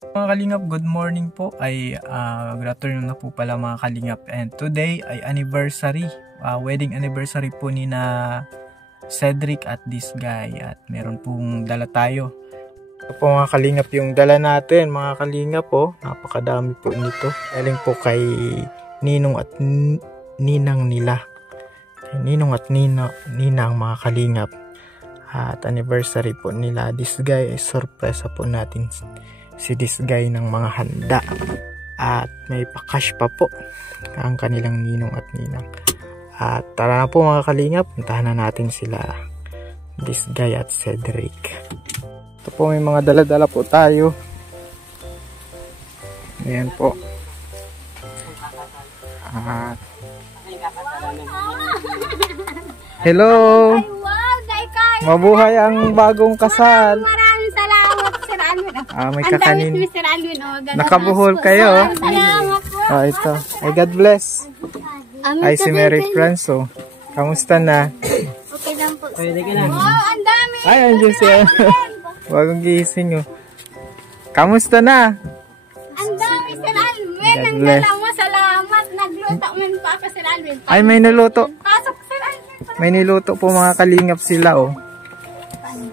Mga kalingap, good morning po. Good afternoon na po pala mga kalingap. And today ay anniversary, wedding anniversary po ni na Cedric at this guy. At meron pong dala tayo. Ito po mga kalingap yung dala natin. Mga kalingap po, napakadami po nito. Galing po kay Ninong at Ninang nila. Ninong at Ninang mga kalingap. At anniversary po nila. This guy ay sorpresa po natin. Si this guy ng mga handa. At may pa-cash pa po ang kanilang Ninong at Ninang. At tara na po mga kalingap. Puntahan na natin sila. This guy at Cedric. Ito po, may mga dala-dala po tayo. Ayan po. At hello! Ay, wow! Mabuhay ang bagong kasal. Maraming salamat, Sir Alvin. May kakanin. Sir Alvin. Nakabuhol kayo. Salamat po. Ito. Ay, God bless. Ay, si Mary Franco. Kamusta na? Okay lang po. Pwede ka na. Wow, ang dami. Ay, andyan siya. Bagong gising oh. Kamusta na? Ang dami, Sir Alvin. God Ang bless. dala mo, salamat. Nagluto man pa ako, Sir Alvin. Ay, may niluto. Pasok, Sir Alvin. May niluto po mga kalingap sila oh.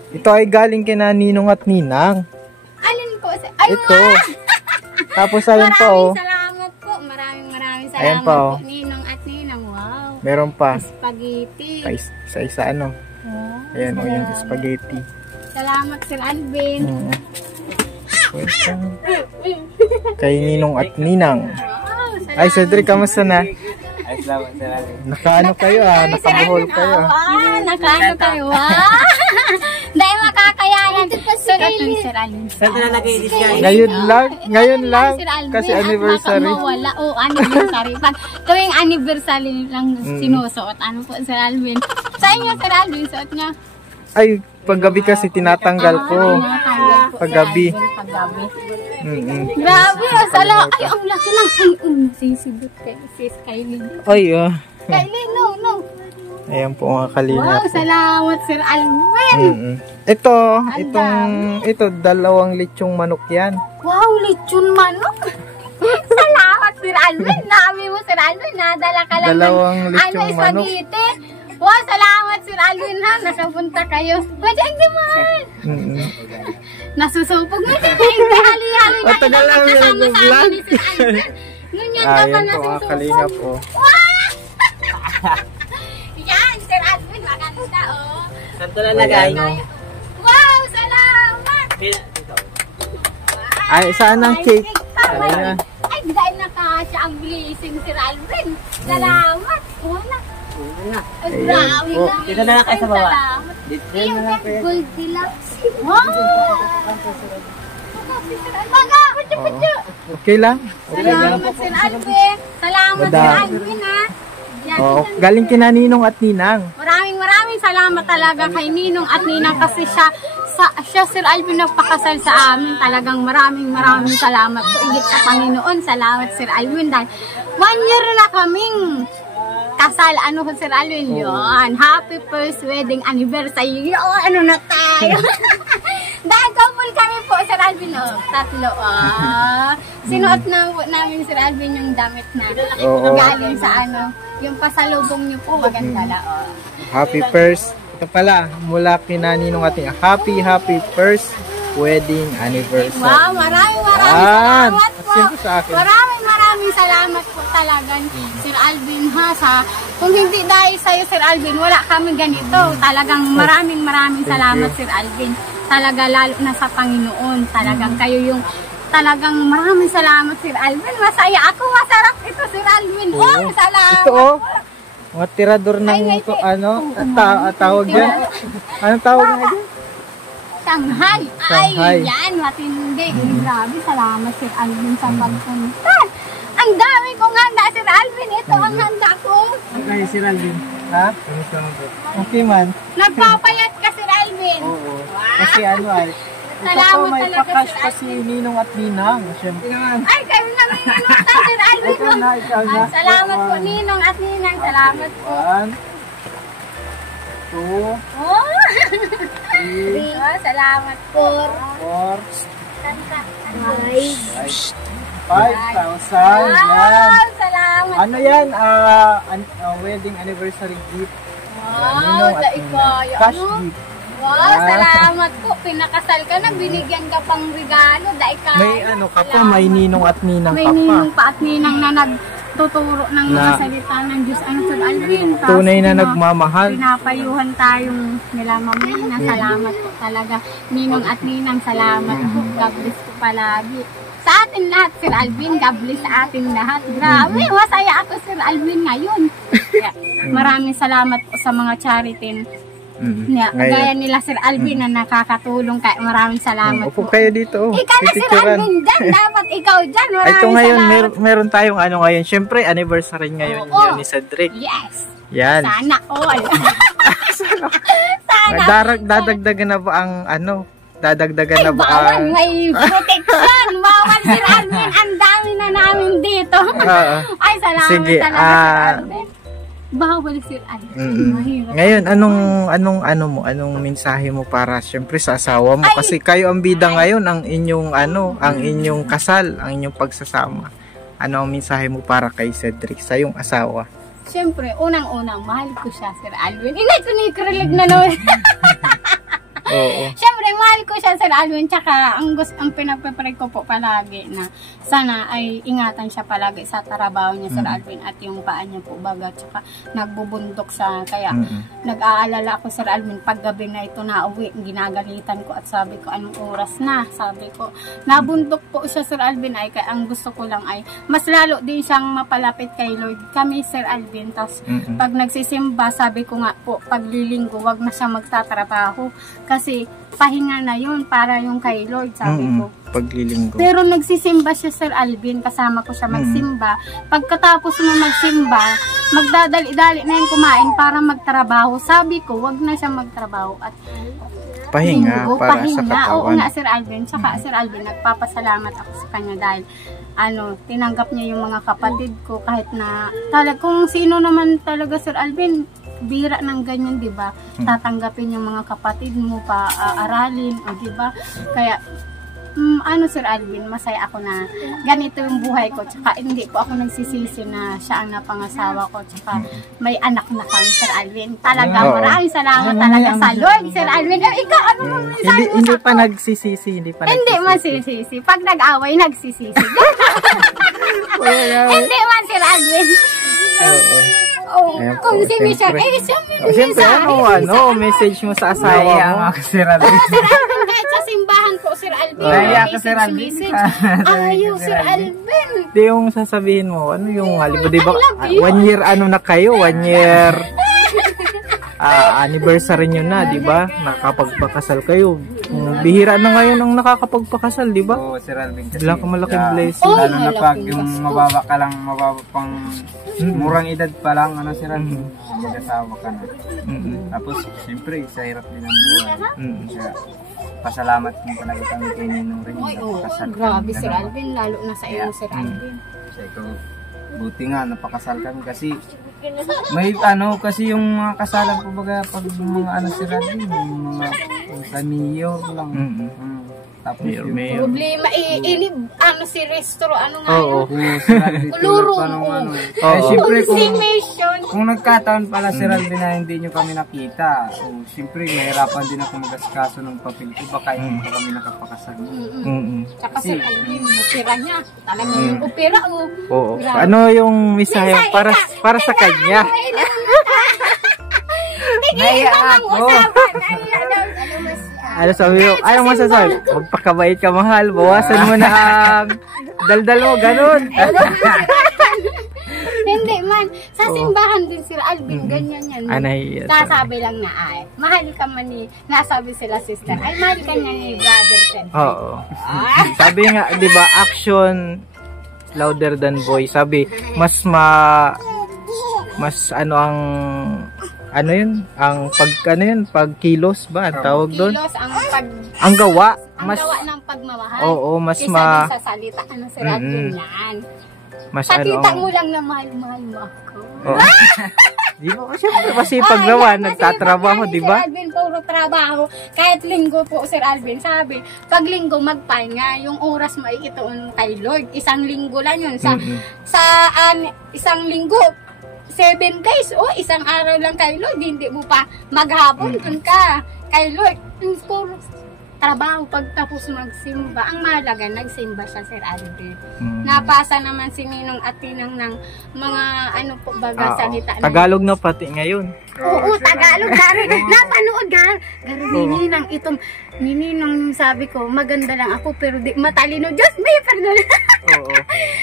Ito ay galing kina Ninong at Ninang. Alin po? Ay, Ito. Tapos ayun pa oh. Maraming salamat po. Maraming Ayan salamat pa, oh. po. Ninong at Ninang. Wow. Meron pa. Spaghetti. Isa ano. Oh, Ayan oh, yung spaghetti. salamat, Sir Alvin. Kay Ninong at Ninang. Wow, salamat. Ay, Cedric, kamusta na? Ay, salamat, salamat. Nakaano kayo nakabuhol kayo Nakaano kayo Dahil makakayanan. Sorry, Sir Alvin. Saan ka nalagay this guy? Ngayon lang, Sir Alvin, kasi at anniversary. Wala. Anniversary. Pag tuwing anniversary lang sinusuot. Ano po, Sir Alvin? Sa inyo, Sir Alvin, suot niya. Ay, paggabi kasi tinatanggal ko. Paggabi. Paggabi. Grabe, salamat. Ay, ang laki lang. Ay, nasisibot kayo. Sis Kylie. Ay, Kylie, no. ayan po mga kalingap. Wow, salamat, Sir Alvin. Ito, 2 lechong manok yan. Wow, lechon manok. Salamat, Sir Alvin. Nami mo, Sir Alvin. Nadala ka lang 2 lechong manok. spaghetti. Wow, salamat, Sir Alvin, ha. Nakapunta kayo. Pwede ang naman. Nasusupog mo. Hali-hali na. Tagal lang yung nag-vlog. Ngunyan ka pa Ayan po mga nasusupog. kalingap po. Yan, Sir Alvin. Maganda, oh. Saan ito nalagay? Wow, salamat. Ay, saan ang cake? Ayan. Ay, dahil nakasya ang blessing, Sir Alvin. Salamat. Wala. Ay, grabe po. na. Dito na lang kayo sa baba. Salamat. Dito Yung na lang kayo. Goldilocks. Wow! Baga! Putyo! Okay lang? Salamat, Sir Alvin. Salamat, Sir Alvin, ha. Yan. Galing kina Ninong at Ninang. Maraming salamat talaga kay Ninong at Ninang kasi siya Sir Alvin nagpakasal sa amin. Talagang maraming salamat po. Igit sa Panginoon. Salamat, Sir Alvin. Dahil 1 year na kaming kasal. Ano ko, Sir Alvin? Yun. Happy first wedding anniversary. Yun. Ano na tayo? Dahil couple kami po, Sir Alvin. Oh, 3. Sinuot na po namin, Sir Alvin, yung damit na galing sa yung pasalubong niyo po. Maganda na. Oh. Happy first. Ito pala, mula kina Ninong at Ninang. Happy first wedding anniversary. Wow, maraming salamat po. Siyempre sa akin. Maraming salamat po talaga, Sir Alvin, ha. Kung hindi dahil sa'yo, Sir Alvin, wala kami ganito. Talagang maraming salamat, Sir Alvin. Talaga lalo na sa Panginoon. Talagang kayo yung talagang maraming salamat, Sir Alvin. Masaya ako. Masarap ito, Sir Alvin. Oh, salamat. Ito mga tirador ng tawag dyan. Anong tawag nga dyan? Shanghai. Shanghai. Ay, yan. Matindi. Grabe. Salamat, Sir Alvin, sa pagpunta. Ang dami kong handa, Sir Alvin. Ito ang handa ko. Okay, Sir Alvin. Ha? Okay man. Nagpapayat ka, Sir Alvin. Oo. Kasi ay. Salamat may talaga, pa-cash Sir pa si Ninong at Ninang. Siyempre naman. Ay, kayo na may inuta, Sir Alvin. Ikaw na. Ay, salamat po, Ninong at Ninang. Salamat po. 1, 2, Oh! 3, Salamat po. 4, Kanta. 5,000. Yan. Wow, salamat. Ano yan? Wedding anniversary gift. Wow, dahil kayo. Cash Ano? gift. Wow, salamat po. Pinakasal ka na, binigyan ka pang regalo. Dahil kayo. May ano ka pa, may ninong at ninang May ka pa. ninong pa at ninang na nagtuturo ng mga salita ng Diyos. Ano, Sir Alvin? Tapos, Tunay na nagmamahal. pinapayuhan tayong nila mamina. Salamat po talaga. Ninong at ninang, salamat po. God bless po palagi. Sa atin lahat, Sir Alvin. God bless sa atin lahat. Grabe, masaya ako, Sir Alvin, ngayon. Kaya, maraming salamat po sa mga charity. Gaya nila Sir Alvin na nakakatulong. Kaya maraming salamat Upo po. kayo dito. Ikaw na Sir Pipicturean. Alvin dyan. Dapat ikaw dyan. Ay, Maraming ito ngayon, salamat. meron tayong ano ngayon. Siyempre, anniversary ngayon Oo. yun ni Cedric. Yes. Yan. Sana all. Sana. Dadagdagan na ba ang ano? Dadagdagan na ba Bawal, ang... may protection. Bawal Sir Alvin. Ang dami na namin dito. Ay, salamat Sige, talaga Sir Alvin. Bawal Sir Alvin. Mahirap. Ngayon, anong mensahe mo para siyempre sa asawa mo? Ay! Kasi kayo ang bida ngayon, ang inyong kasal, ang inyong pagsasama. Ano ang mensahe mo para kay Cedric, sa iyong asawa? Siyempre, unang-unang, mahal ko siya, Sir Alvin. Inay, sunikrelig na naman. Oo. Siyempre, mahal ko siya, Sir Alvin. Tsaka, ang pinagpapray ko po palagi na sana ay ingatan siya palagi sa trabaho niya, Sir Alvin. At yung paa niya po baga. Tsaka, nagbubundok siya. Kaya, nag-aalala ako, Sir Alvin. Pag gabi na ito nauwi, ginagalitan ko at sabi ko, anong oras na? Sabi ko, nabundok po siya, Sir Alvin. Ay, kaya ang gusto ko lang ay, mas lalo din siyang mapalapit kay Lord. Kami, Sir Alvin. Tapos, pag nagsisimba, sabi ko nga po, paglilinggo, wag na siya magtatrabaho. Kasi pahinga na yun para yung kay Lord, sabi ko. Paglilinggo. Pero nagsisimba siya, Sir Alvin, kasama ko siya magsimba. Pagkatapos mo magsimba, magdadali-dali na yung kumain para magtrabaho. Sabi ko, wag na siya magtrabaho at Pahinga linggo, para sa pahinga. katawan. Oo nga, Sir Alvin. Tsaka, Sir Alvin, nagpapasalamat ako sa kanya dahil tinanggap niya yung mga kapatid ko kahit na kung sino naman talaga, Sir Alvin, bira ng ganyan, di ba? Tatanggapin yung mga kapatid mo pa aralin, o di ba? Kaya Sir Alvin, masaya ako na ganito yung buhay ko. Tsaka hindi po ako nagsisisi na siya ang napangasawa ko. Tsaka may anak na kang Sir Alvin. Talaga, maraming salamat talaga sa Lord, Sir Alvin. Ikaw, ano mo mensahe mo Hindi sa pa nagsisisi, hindi pa Hindi man sisisi. Pag nag-away, nagsisisi. Hindi man, Sir Alvin. Ayan po, Kung si Michelle, siyempre, message mo sa asawa mo? Sir Alvin. Sir Alvin, kahit sa simbahan po, Sir Alvin. Naiyak ka, Sir Alvin. Ayaw, Sir Alvin. Hindi yung sasabihin mo, ano yung halimbawa, di ba, I love you. 1 year na kayo, 1 year anniversary nyo na, di ba? Nakapagpakasal kayo. Bihira na ngayon ang nakakapagpakasal, di ba? Oo, Sir Alvin. Wala ka malaking blessing. Oh, Lalo na pag malaking yung gasto. mababa ka lang, mababa pang murang edad pa lang, Sir Alvin, mag-asawa ka na. Tapos, siyempre, sa hirap din ang buhay. Kaya, pasalamat din talaga kami kay Ninong rin. Grabe, Sir Alvin. Lalo na sa iyo, Sir Alvin. Kasi ito, buti nga, napakasal kami kasi may kasi yung mga kasalan po baga pag yung mga Sir Alvin, yung mga sa mayor lang. Tapos yung Problema, si Restro, nga Oo. Sir Alvin, Kuluro tulad pa nung mo. siyempre Consummation. kung nagkataon pala Sir Alvin na hindi nyo kami nakita, siyempre mahirapan din ako mag-asikaso ng papel ko baka hindi pa kami nakapakasal. Tsaka Sir Alvin, opera niya. Talagang yung opera, Oo. Grabe. Ano yung mensahe para sa kanya? Tigil ka mang usapan. Ano sabi mo? Ayaw masasabi. Magpakabait ka, mahal. Bawasan mo na ang daldal mo. Ganun. Hindi man. Sa simbahan din Sir Alvin, ganyan yan. Sasabi lang na mahal ka man ni, nasabi sila sister, ay mahal ka niya ni brother Ted. Oo. Sabi nga, di ba, action louder than voice. Sabi, mas pagkilos ba ang tawag doon? Kilos Ang gawa. ang gawa ng pagmamahal. Oo, mas Kaysa dun sa salita, Sir Alvin yan. mas Pakita mo lang na mahal mo ako. Oo. Di ba? Siyempre, masipag naman, nagtatrabaho, di ba? Sir Alvin, puro trabaho. Kahit linggo po, Sir Alvin, sabi, pag linggo magpahinga, yung oras mo ay itoon kay Lord. Isang linggo lang yun. Isang linggo, 7 days, isang araw lang kay Lord. Hindi mo pa maghapon dun ka kay Lord. Yung puro trabaho pagtapos magsimba. Ang mahalaga, nagsimba siya, Sir Alvin. Napasa naman si Ninong at Tinang ng mga salita. Tagalog na pati ngayon. Oo, Tagalog. Napanood Ninang itong Ninong sabi ko, maganda lang ako pero di matalino. Diyos, may pardon. Oo.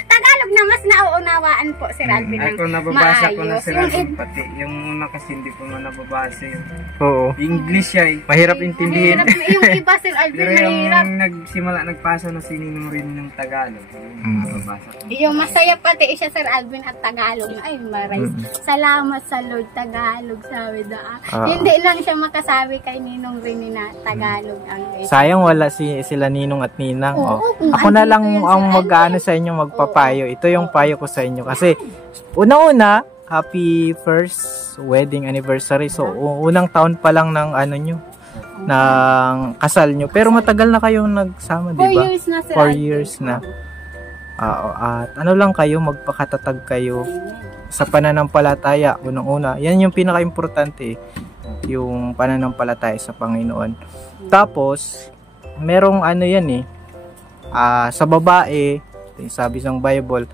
Tagalog na mas nauunawaan po, Sir Alvin. Ako nababasa ko na Sir Alvin pati. Yung una kasi hindi ko na nababasa yun. Oo. English siya eh. Mahirap intindihin. Yung iba, Sir Alvin, pero mahirap. yung nagpasa na sininong rin ng Tagalog. Nababasa ko. Yung masaya pati siya, Sir Alvin, at Tagalog. Ay, maray. Salamat sa Lord, Tagalog, sabi da. Hindi lang siya makasabi kay Ninong Rini na Tagalog ang sayang wala sila Ninong at Ninang. Ako na andito lang yan, ang Sir mag-ano sa inyo, magpapayo. Ito yung payo ko sa inyo. Kasi, una-una, happy first wedding anniversary. So, unang taon pa lang ng nyo, ng kasal nyo. Pero matagal na kayong nagsama, di ba? 4 years na, Sir 4 years na. At ano lang kayo, magpakatatag kayo sa pananampalataya. Unang-una, yan yung pinaka-importante, yung pananampalataya sa Panginoon. Tapos, merong sa babae, sabi ng Bible,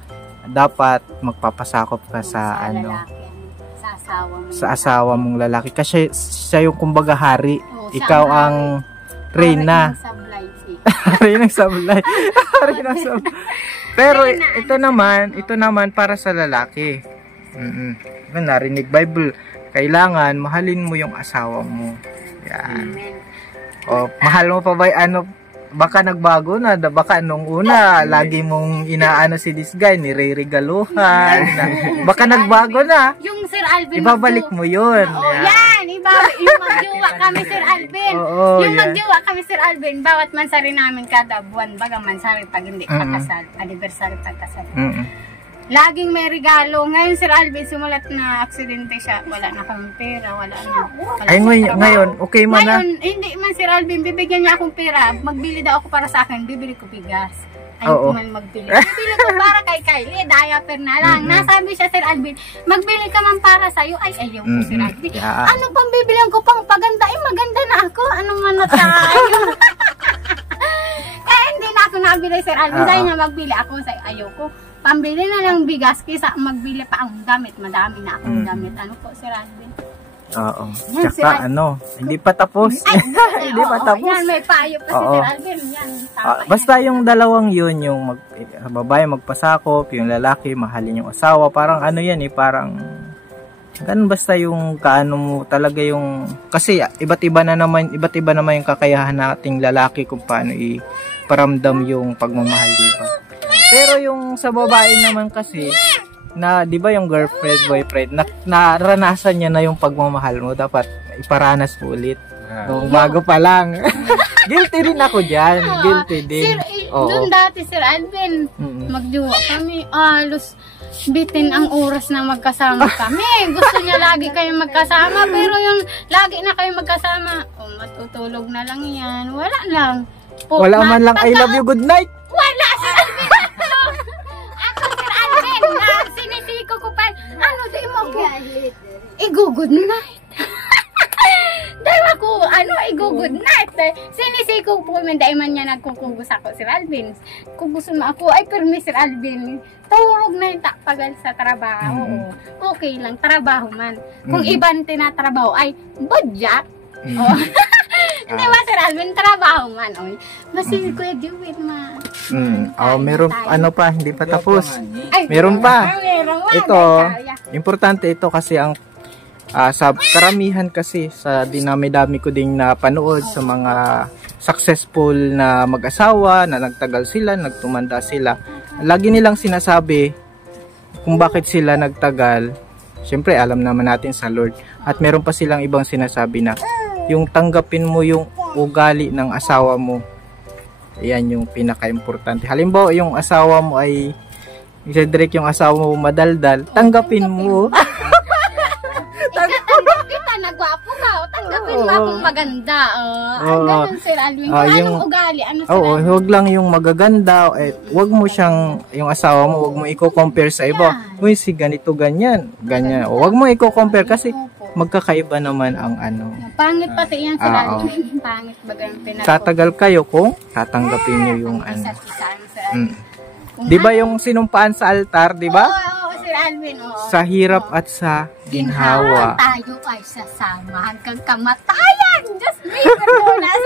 dapat magpapasakop ka sa sa asawa mong lalaki. Kasi siya yung kumbaga hari. Ikaw ang reyna. Reynang sablay. Reynang sablay. Pero ito naman para sa lalaki. Narinig Bible, kailangan mahalin mo yung asawa mo. Yan. Mahal mo pa ba baka nagbago na, baka nung una lagi mong inaano si this guy, nireregaluhan. Baka nagbago na. Yung Sir Alvin, ibabalik mo yun. Yan, yung magjowa kami, Sir Alvin. Magjowa kami, Sir Alvin, bawat mansari namin kada buwan, baga mansari pag hindi pagkasal, anniversary pagkasal. Laging may regalo. Ngayon, Sir Alvin, simulat na aksidente siya. Wala na kami pera, wala na. Ngayon, okay man na? Ngayon, hindi man, Sir Alvin, bibigyan niya akong pera. Magbili daw ako para sa akin, bibili ko bigas. Ayaw ko man magbili. Bibili ko para kay Kylie, diaper na lang. Nasabi siya, Sir Alvin, magbili ka man para sa'yo. Ay, ayaw ko, Sir Alvin. Ano pang bibilihan ko pang paganda? Maganda na ako. Anong man na tayo? Kaya hindi na ako nabili, Sir Alvin. Dahil nga magbili ako, ayaw ko. Pambili na lang bigas kaysa magbili pa ang gamit. Madami na akong gamit. Ano po, Sir Alvin? Oo. Tsaka hindi pa tapos. Hindi pa tapos. Yan, may payo pa si Sir Alvin. Yan, basta yung dalawang yun, yung babae magpasakop, yung lalaki mahalin yung asawa. Parang yan parang ganun, basta yung kaano mo talaga yung, kasi iba't iba naman yung kakayahan nating lalaki kung paano iparamdam yung pagmamahal, diba? Pero yung sa babae naman kasi, na di ba yung girlfriend, boyfriend, naranasan niya na yung pagmamahal mo, dapat iparanas mo ulit. Bago pa lang. Guilty rin ako dyan. Guilty din. Doon dati, Sir Alvin, magjowa kami. Alos, bitin ang oras na magkasama kami. Gusto niya lagi kayong magkasama, pero yung lagi na kayong magkasama, matutulog na lang yan. Wala lang. Wala man lang, I love you, good night. Wala, Sir Alvin. Ako, Sir Alvin, sinisiko ko pa. Di mo po? Good night. Dahil ako, good night. Sinisiko po, dahil man niya nagkukugos ako, Sir Alvin. Kuguso mo ako, ay permi, Sir Alvin. Tulog na yung takpagal sa trabaho. Okay lang, trabaho man. Kung ibang tinatrabaho ay budget. Hindi ba, Sir Alvin, trabaho man. Basta Kuya Jewel, meron pa, hindi pa tapos. Meron pa. Ito, importante ito kasi ang sa karamihan kasi sa dinami-dami ko ding napanood sa mga successful na mag-asawa na nagtagal sila, nagtumanda sila. Lagi nilang sinasabi kung bakit sila nagtagal. Siyempre, alam naman natin sa Lord. At meron pa silang ibang sinasabi na yung tanggapin mo yung ugali ng asawa mo. Ayan yung pinaka-importante. Halimbawa, yung asawa mo ay Cedric, yung asawa mo madaldal, tanggapin mo. Tanggapin mo akong maganda. Ganun, Sir Alvin. Kung anong ugali, ano Sir Alvin? Huwag lang yung magaganda. Huwag mo siyang, yung asawa mo, huwag mo i-compare sa iba. Uy, si ganito, ganyan. Ganyan. Huwag mo i-compare kasi magkakaiba naman ang ano. Pangit pati yan, Sir Alvin. Pangit baga yung pinag- Tatagal kayo kung tatanggapin nyo yung ano. Di ba yung sinumpaan sa altar, di ba? Oo, Sir Alvin. Sa hirap at sa ginhawa. Tayo ay sasama hanggang kamatayan. Just be Pilipinas.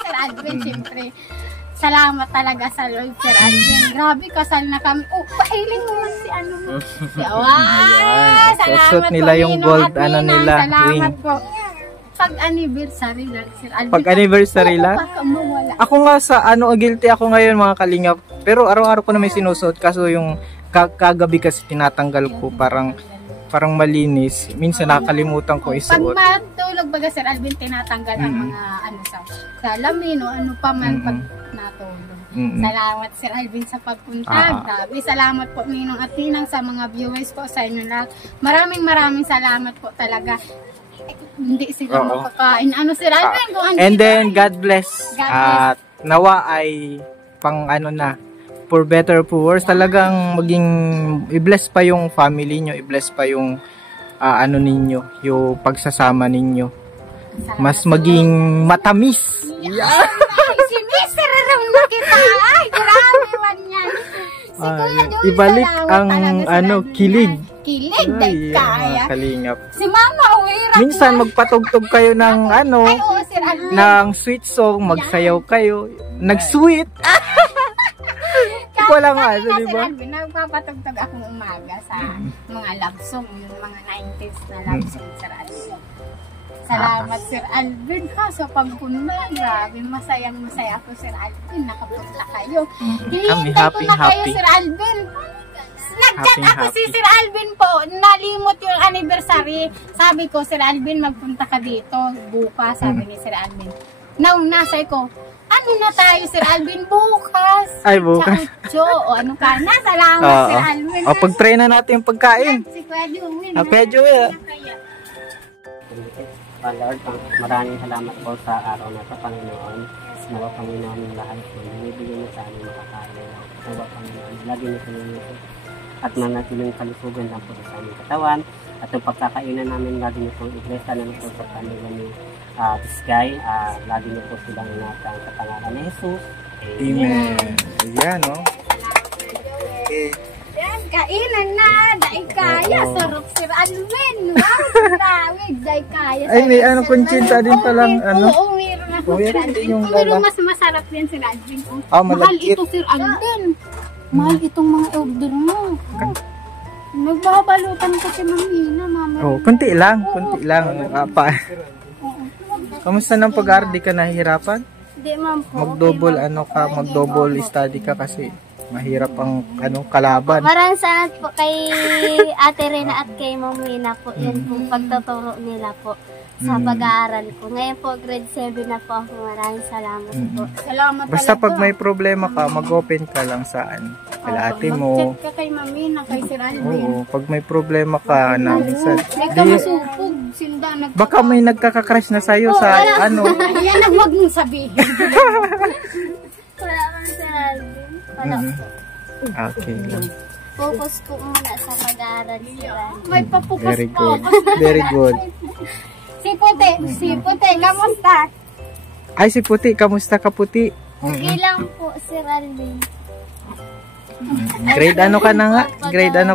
Sir Alvin, siyempre. Salamat talaga sa Lord, Sir Alvin. Grabe, kasal na kami. Pailing mo si ano mo. Salamat Susot nila yung gold, ano nila, salamat po. Pag-anniversary lang, Sir Alvin. Pag-anniversary lang? Ako nga sa guilty ako ngayon mga kalingap. Pero araw-araw ko na may sinusuot. Kaso yung kagabi kasi tinatanggal ko parang malinis. Minsan nakakalimutan ko isuot. Pag matulog baga, Sir Alvin, tinatanggal ang mga sa salamin o ano pa man pag natulog. Salamat, Sir Alvin, sa pagpunta. Grabe, salamat po Ninong at Ninang sa mga viewers po sa inyo lahat. Maraming salamat po talaga. Hindi sila makakain. Sir Alvin, and then God bless. At nawa ay pang for better, for worse, talagang maging i-bless pa yung family nyo, i-bless pa yung ninyo, yung pagsasama ninyo. Mas maging matamis. Yeah. Si Mr. Ram na kita. Ay, grabe man yan. Si Kuya Joey, ibalik ang kilig. Kilig, dahil kaya. Kalingap. Si Mama, uwira. Minsan magpatugtog kayo ng Sir Alvin. ng sweet song, magsayaw kayo, nag-sweet. Wala nga, di ba? Nagpapatugtog akong umaga sa mga love song, yung mga 90s na love song, Sir Alvin. Salamat, Sir Alvin, sa pagpunta. Grabe, masaya ako, Sir Alvin. Nakapunta kayo. Hinihintay ko na kayo, Sir Alvin. Nag-chat ako si Sir Alvin po. Nalimot yung anniversary. Sabi ko, Sir Alvin, magpunta ka dito. Bukas, sabi ni Sir Alvin. Nasay ko, ano na tayo, Sir Alvin, bukas? Ay, bukas. O ano ka na? Salamat, Sir Alvin. Pag-try na natin yung pagkain. Si Kuya Joey. Kuya Joey. Lord, maraming salamat po sa araw na ito, Panginoon. Nawa, Panginoon, yung lahat po. Nibigyan mo sa amin makakain. Nawa, Panginoon, lagi niyo pinunod. At manatiling kalusugan lang po sa aming katawan. At yung pagkakainan namin, lagi niyo pong i-bless. Lalo po sa kanila ni this guy. Lagi niyo po silang ingatan sa pangalan ni Jesus. Amen. Ayan, no? Yan, kainan na. Dahil kaya. Sarap, Sir Alvin. Wow, sarawig. Dahil kaya. Ay, may kuntsinta din palang, Oo, meron ako, Sir Alvin. Pero mas masarap yan, Sir Alvin. Mahal ito, Sir Alvin. Mahal itong mga order mo. Nagbabalutan ko si Mamina, Mama. Kunti lang. Kamusta ng pag-aaral? Di ka nahihirapan? Hindi, Ma'am po. Mag-double study ka kasi mahirap ang kalaban. Maraming salamat po kay Ate Rena at kay Ma'am Mina po. Yan po pagtuturo nila po sa pag-aaral ko. Ngayon po grade 7 na po ako. Maraming salamat po. Salamat basta pag may problema ka, mag-open ka lang saan? Kala ate mo. Mag-chat ka kay Mamina, kay Sir Alvin. Oo, pag may problema ka na minsan. May kamasupog. Baka may nagkaka-crush na sa'yo sa Yan ang huwag mong sabihin. Wala kang Sir Alvin. Wala po. Okay lang. Focus ko muna sa pag-aaral sila. May papukas Very good. Very good. Si Puti, kamusta? Ay, si Puti, kamusta ka, Puti? Okay lang po, Sir Alvin. Grade ano ka na nga? Grade 2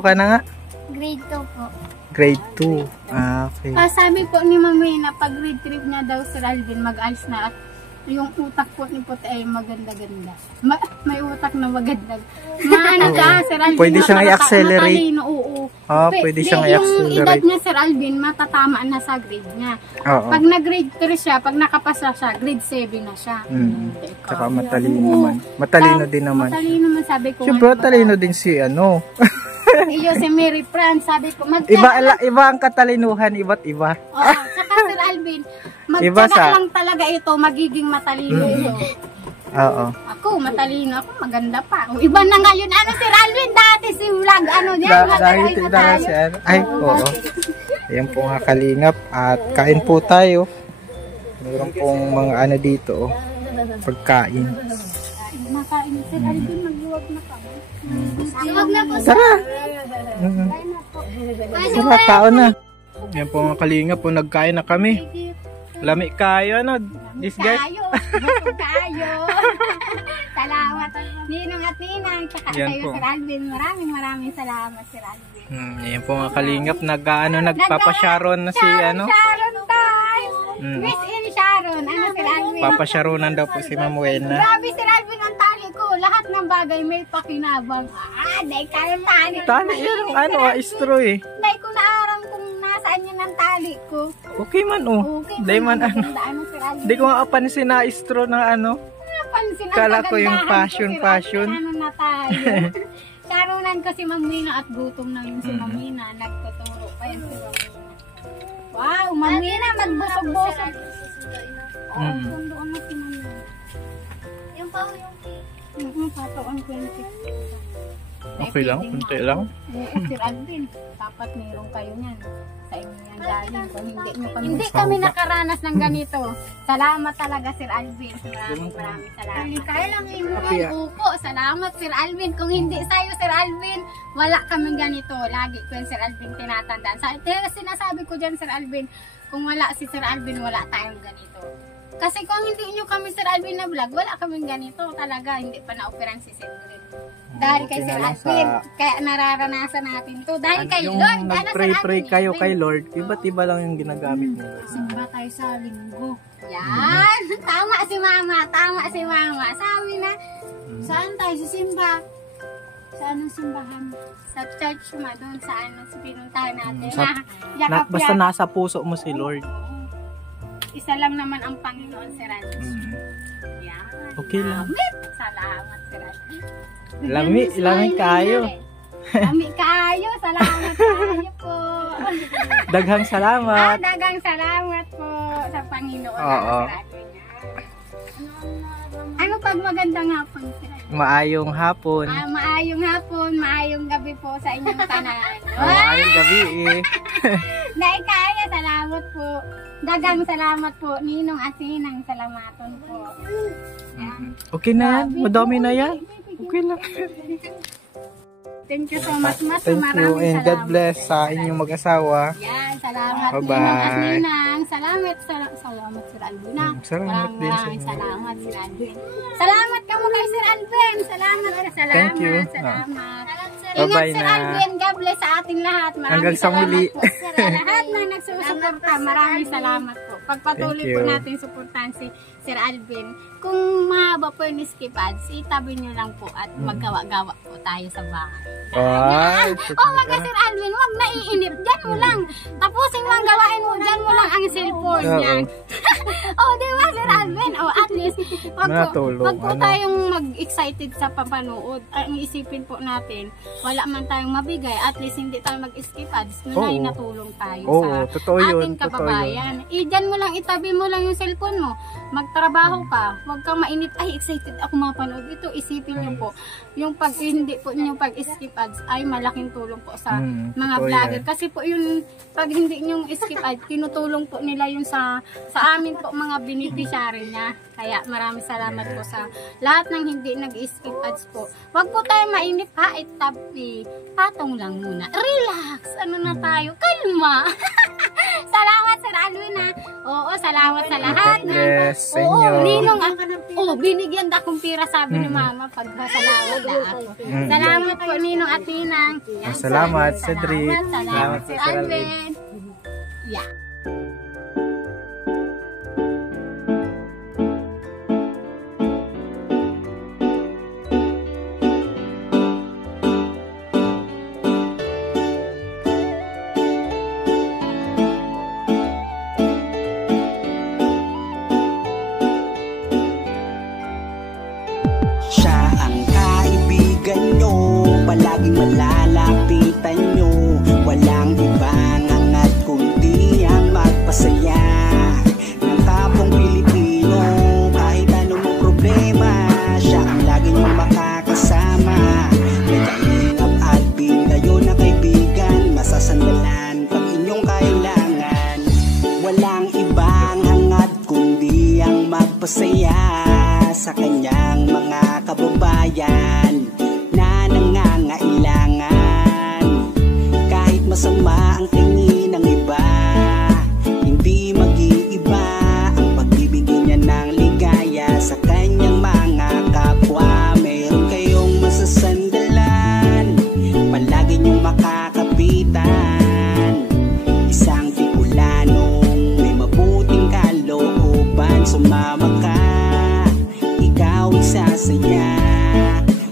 po. Grade 2. Okay. Sabi po ni Mami na pag grade 3 niya daw, Sir Alvin, mag-alis na at yung utak po ni Puti ay maganda-ganda. May utak na maganda. Sir Alvin. Pwede siyang i-accelerate. Matalino, oo. Pwede siyang i-accelerate. Yung edad niya, Sir Alvin, matatama na sa grade niya. Pag nag-grade 3 siya, pag nakapasa siya, grade 7 na siya. Tsaka matalino naman. Matalino din naman. Matalino naman, sabi ko. Siyempre, matalino din si Iyo si Mary Fran, sabi ko, iba ang katalinuhan, iba't iba. Oo, saka Sir Alvin, magtsaga lang talaga ito, magiging matalino ito. Oo. Ako, matalino ako, maganda pa. Iba na ngayon, Sir Alvin, dati si vlog, Dahil tinara si Ay, oo. Ayan po nga kalingap, at kain po tayo. Meron pong mga ano dito, oh, pagkain. Makain Sir Alvin, magluwag na kami. Luwag na po. Tara! Tara, kaon na. Yan po mga kalinga po, nagkain na kami. Lami kayo, ano? This guy? Kayo. Salamat. Ninong at Ninang, tsaka Yan kayo po. Sir Alvin. Maraming salamat Sir Alvin. Yan po mga kalingap, nagpapasharon na si ano? Sharon time! Miss in Sharon. Ano Sir Alvin? Papasharonan daw po si Ma'am Wena. Grabe Sir Alvin ang tali ko. Lahat ng bagay may pakinabang. Dahil kayo tali. Tali yun, ano, istro eh. Dahil ko naaram kung nasaan yun ang tali ko. Okay man, oh. Okay. Dahil man, ano. Sir Alvin. Hindi ko nga kapansin na istro na ano. Napansin ang Kala ko yung kagandahan ko, Sir passion. Alvin. Ano na tayo? Sharonan ko si Ma'am Mina at gutom na yung si Ma'am Mina. Nagtuturo pa yan si Ma'am Mina. Wow, Ma'am Mina, magbusog-busog. Doon na si Ma'am Mina. Yung pa yung Patoon 20. Okay lang, kunti lang. Sir Alvin, dapat meron kayo niyan. Sa inyo yan galing. Kung hindi Hindi kami nakaranas ng ganito. Salamat talaga Sir Alvin. Maraming salamat. Kaya lang Okay, inuman. Opo, salamat Sir Alvin. Kung hindi sa'yo Sir Alvin, wala kaming ganito. Lagi ko yung Sir Alvin tinatandaan. Sinasabi ko dyan Sir Alvin, kung wala si Sir Alvin, wala tayong ganito. Kasi kung hindi nyo kami Sir Alvin na vlog, wala kaming ganito talaga. Hindi pa na-operan si Cedric. Dahil kay Sir Alvin, kaya nararanasan natin to. Dahil kay Yung Lord, nag-pray kayo kay Lord, iba't-iba lang yung ginagamit niyo. Simba tayo sa linggo. Yan! Tama si Mama, tama si Mama. Sabi na, saan tayo sisimba? Sa anong simbahan? Sa church ma, doon sa ano, sa pinuntahan natin. Basta nasa puso mo si Lord. Isa lang naman ang Panginoon, Sir Alvin. Yan. Okay lang. Salamat, Sir Alvin. Lami kayo. Lami kayo. Salamat kayo po. Daghang salamat. Daghang salamat po sa Panginoon. Oo. Sir Alvin. Ano pag magandang hapon, Sir Alvin? Maayong hapon. Maayong hapon, maayong gabi po sa inyong tanan. Maayong gabi eh. Dahil kaya, salamat po. Dagang salamat po, Ninong at Ninang, salamaton po. Okay na yan, madami na yan. Okay lang. Thank you so much, Mas. Thank you and God bless sa inyong mag-asawa. Yan, salamat Bye-bye. Ninong at Ninang. Salamat Sir Alvin. Salamat din sa Maraming inyo. salamat, Sir Alvin. Salamat ka mo kay Sir Alvin. Salamat. Thank you. Salamat. Bye-bye Ingat Sir na. Alvin. God bless sa ating lahat. Hanggang sa muli. Salamat po sa lahat na nagsusuporta. Maraming salamat po. Pagpatuloy Thank po you. natin suportahan si Sir Alvin. Kung mahaba po yung skip ads, itabi nyo lang po at maggawa-gawa po tayo sa bahay. Ay, Mga Sir Alvin, huwag naiinip. Diyan mo lang. Tapusin mo ang gawain mo. Diyan mo lang ang cellphone. Oo. Yan. Di ba Sir Alvin? At least, Natulog, wag po ano? tayong mag-excited sa papanood. Ang isipin po natin, wala man tayong mabigay. At least, hindi tayo mag-skip ads. May Oo. natulong tayo Oo, sa totoo yun, ating totoo kababayan. Diyan mo lang, itabi mo lang yung cellphone mo. Magtrabaho ka. Huwag kang mainip. Ay, excited ako mapanood. Ito, isipin nyo po. Yung pag hindi po nyo pag-skip ads ay malaking tulong po sa mga totoo vlogger. yan. Kasi po yung pag hindi nyo skip ads, tinutulong po nila yun sa amin po mga beneficiary niya. Kaya maraming salamat po sa lahat ng hindi nag-skip ads po. Huwag po tayo mainip ha, itabi. Patong lang muna. Relax! Ano na tayo? Kalma! Salamat Sir Alvin ha. Oo, salamat sa lahat. God bless sa inyo. Oo, Ninong binigyan da kong pira sabi ni Mama. Pagpasalamat na ako. Salamat po Ninong at Ninang. Yan, Salamat, Cedric. Salamat Salamat, Sir Sir Alvin. Yeah. Siya ang kaibigan nyo, palaging malalapitan nyo. Walang ibang hangat kundi ang magpasaya ng kapong Pilipino. Kahit anong problema, siya ang lagi nyo makakasama. May Kalingap Alvin, kayo na kaibigan, masasandalan pag inyong kailangan. Walang ibang hangat kundi bayan na nangangailangan. Kahit masama ang tingin ng iba, hindi mag-iiba ang pagbibigay niya ng ligaya sa kanyang mga kapwa. Meron kayong masasandalan, palagi niyong makakapitan. Isang Bicolanong may mabuting kalooban. Sumama ka, ikaw isasaya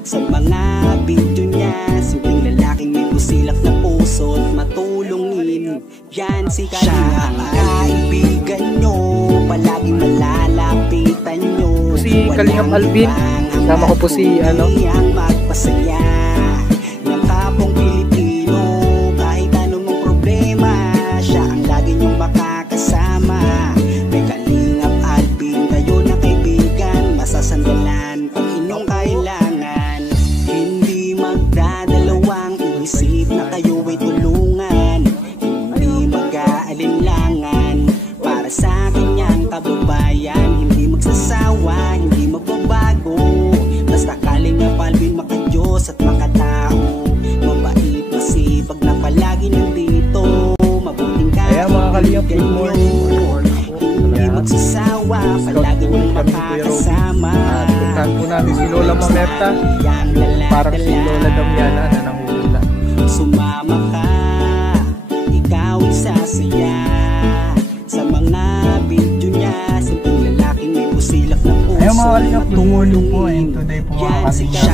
sa mga video niya. Simpleng lalaking may busilak na puso't matulungin. Yan si Kalinga, ang kaibigan nyo, palaging malalapitan nyo. Si Kalingap Alvin, kasama ko po si magpasaya ng kapong Pilipino. Kahit anong problema, siya ang lagi nyong makakasama. May Kalingap Alvin, kayo na kaibigan, masasandalan pag inyong kailangan. Hindi magdadalawang iisip na kayo ay tulungan. Hindi mag-aalinlangan para sa kanyang kababayan. Hindi magsasawa, hindi magbabago. Basta Kalingap Alvin, makadiyos at makatao. Mabait, masipag na palagi nandito. Mabuting Ayan mga Kalingap, good morning. hindi magsasawa, palagi niyong makakasama. At puntahan po namin si Lola Mamerta, parang si Lola Damiana na nangungula. Sumama ka, ikaw isasaya sa mga video niya. Simpleng lalaking may busilak na puso. Ayan mga Kalingap, good morning po. And today po mga Kalingap,